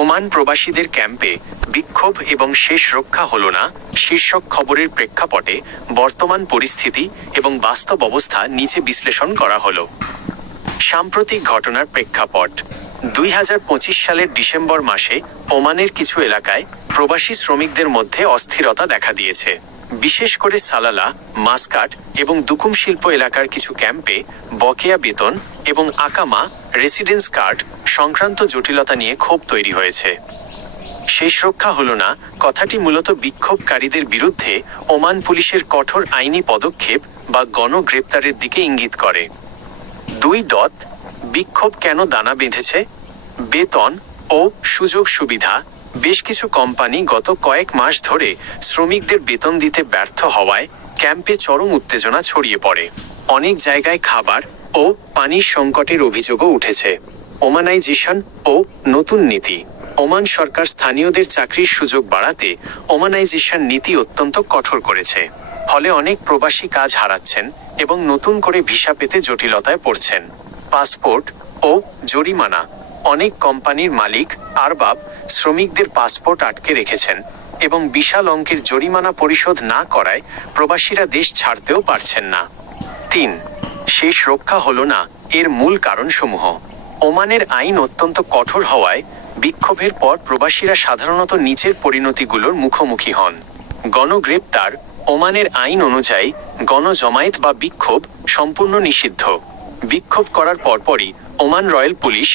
Oman প্রবাসীদের ক্যাম্পে বিক্ষোভ এবং শেষ রক্ষা হলো না শীর্ষক খবরের প্রেক্ষাপটে বর্তমান পরিস্থিতি এবং বাস্তব অবস্থা নিচে বিশ্লেষণ করা হলো। সাম্প্রতিক ঘটনার প্রেক্ষাপট 2025 সালের ডিসেম্বর মাসে ওমানের কিছু এলাকায় প্রবাসী শ্রমিকদের মধ্যে অস্থিরতা দেখা দিয়েছে। বিশেষ করে সালালা, মাসকাট এবং দুকুম শিল্প এলাকার কিছু ক্যাম্পে বকেয়া বেতন এবং আকামা রেসিডেন্স কার্ড সংক্রান্ত জটিলতা নিয়ে ক্ষোভ তৈরি হয়েছে। শেষ রক্ষা হলো না কথাটি মূলত বিক্ষোভকারীদের বিরুদ্ধে ওমান পুলিশের কঠোর আইনি পদক্ষেপ বা গণগ্রেপ্তারের দিকে ইঙ্গিত করে। 2. বিক্ষোভ কেন দানা বেঁধেছে? বেতন ও সুযোগ সুবিধা। বেশ কিছু কোম্পানি গত কয়েক মাস ধরে শ্রমিকদের বেতন দিতে ব্যর্থ হওয়ায় ক্যাম্পে চরম উত্তেজনা ছড়িয়ে পড়ে। অনেক জায়গায় খাবার ও পানির সংকটের অভিযোগও উঠেছে। ওমানাইজেশন ও নতুন নীতি। ওমান সরকার স্থানীয়দের চাকরির সুযোগ বাড়াতে ওমানাইজেশন নীতি অত্যন্ত কঠোর করেছে। ফলে অনেক প্রবাসী কাজ হারাচ্ছেন এবং নতুন করে ভিসা পেতে জটিলতায় পড়ছেন। পাসপোর্ট ও জরিমানা। অনেক কোম্পানির মালিক আরবাব শ্রমিকদের পাসপোর্ট আটকে রেখেছেন এবং বিশাল অঙ্কের জরিমানা পরিশোধ না করায় প্রবাসীরা দেশ ছাড়তেও পারছেন না। 3. শেষ রক্ষা হলো না এর মূল কারণসমূহ। ওমানের আইন অত্যন্ত কঠোর হওয়ায় বিক্ষোভের পর প্রবাসীরা সাধারণত নিচের পরিণতিগুলোর মুখোমুখি হন। গণগ্রেপ্তার। ওমানের আইন অনুযায়ী গণজমায়েত বা বিক্ষোভ সম্পূর্ণ নিষিদ্ধ। বিক্ষোভ করার পরপরই ওমান রয়্যাল পুলিশ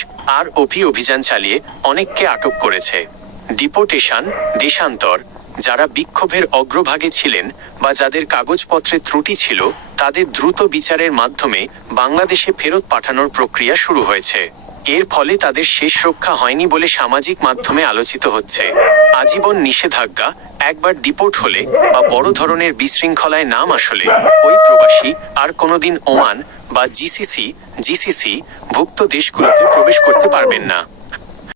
ROP অভিযান চালিয়ে অনেককে আটক করেছে। ডিপোর্টেশন, দেশান্তর। যারা বিক্ষোভের অগ্রভাগে ছিলেন বা যাদের কাগজপত্রে ত্রুটি ছিল তাদের দ্রুত বিচারের মাধ্যমে বাংলাদেশে ফেরত পাঠানোর প্রক্রিয়া শুরু হয়েছে। এর ফলে তাদের শেষ রক্ষা হয়নি বলে সামাজিক মাধ্যমে আলোচিত হচ্ছে। আজীবন নিষেধাজ্ঞা। একবার ডিপোর্ট হলে বা বড় ধরনের বিশৃঙ্খলায় নাম আসলে ওই প্রবাসী আর কোনোদিন ওমান বা GCC ভুক্ত দেশগুলোতে প্রবেশ করতে পারবেন না।